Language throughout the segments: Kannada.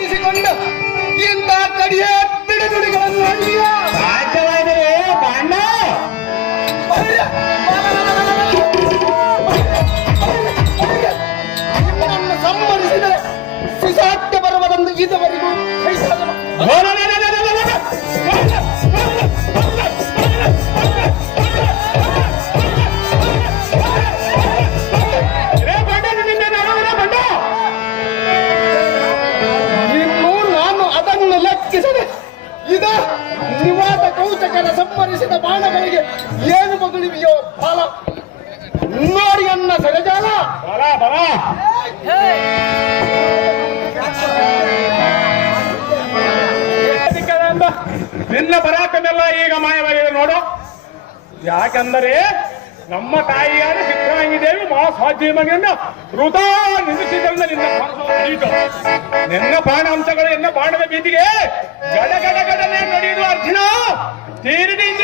ಇಸಿಕೊಂಡು ಇಂಥ ಕಡಿಯ ಬಿಡುಗಡೆಗಳನ್ನು ಅಲ್ಲಿಯ ಸಾಧ್ಯವಾದರೆ ಬಾಂಡ ನಿಮ್ಮನ್ನು ಸಂಹರಿಸಿದರೆ ಸುಸಾಧ್ಯ ಬರುವುದನ್ನು ಇದುವರೆಗೂ ಕೈಸಾಗಲು ಇನ್ನು ನಾನು ಅದನ್ನು ಲೆಕ್ಕಿಸದೆ ಇದ ನಿವಾತ ಕೌಚಕರ ಸಂಹರಿಸಿದ ಬಾಣಗಳಿಗೆ ಏನು ಮಗಳಿವೆಯೋ ಫಲ ನೋಡಿ ಅನ್ನ ಸೆಳೆಜಾಲ ಬರ ಬರ ನಿನ್ನ ಪರಾಕ್ರಮೆಲ್ಲ ಈಗ ಮಾಯವಾಗಿದೆ ನೋಡು. ಯಾಕೆಂದರೆ ನಮ್ಮ ತಾಯಿಯಾದ ಸಿದ್ಧರಾಂಗಿ ದೇವಿ ಮಹಾಸ್ವಾಧ್ಯ ಮಗನನ್ನ ವೃಥಾ ನಿಲ್ಲಿಸಿದ್ರಿಂದ ನಿನ್ನ ಬಾಣಾಂಶಗಳು ಎನ್ನ ಬಾಣದ ಬೀದಿಗೆ ಗಡ ಗಡ ಗಡನೆ ನಡೆಯುವುದು ಅರ್ಜುನ ತೀರಿದಿಂದ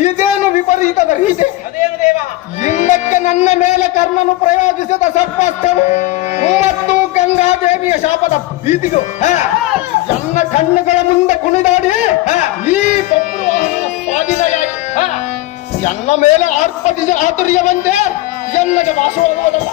ಇದೇನು ವಿಪರೀತದ ರೀತಿ ಇನ್ನಕ್ಕೆ ನನ್ನ ಮೇಲೆ ಕರ್ಣನು ಪ್ರಯೋಗಿಸಿದ ಸರ್ಪಾಸ್ತ್ರವು ಮತ್ತು ಗಂಗಾದೇವಿಯ ಶಾಪದ ಭೀತಿಗೂ ನನ್ನ ಕಣ್ಣುಗಳ ಮುಂದೆ ಕುಣಿದಾಡಿ ಈ ಬೊಬ್ಬರು ಸ್ವಾಧೀನಯಾಗಿ ಎನ್ನ ಮೇಲೆ ಆರ್ಪಟಿಸಿ ಆತುರ್ಯವಂತೆ ಎನ್ನಗೆ ವಾಸವಾಗುವುದಲ್ಲ.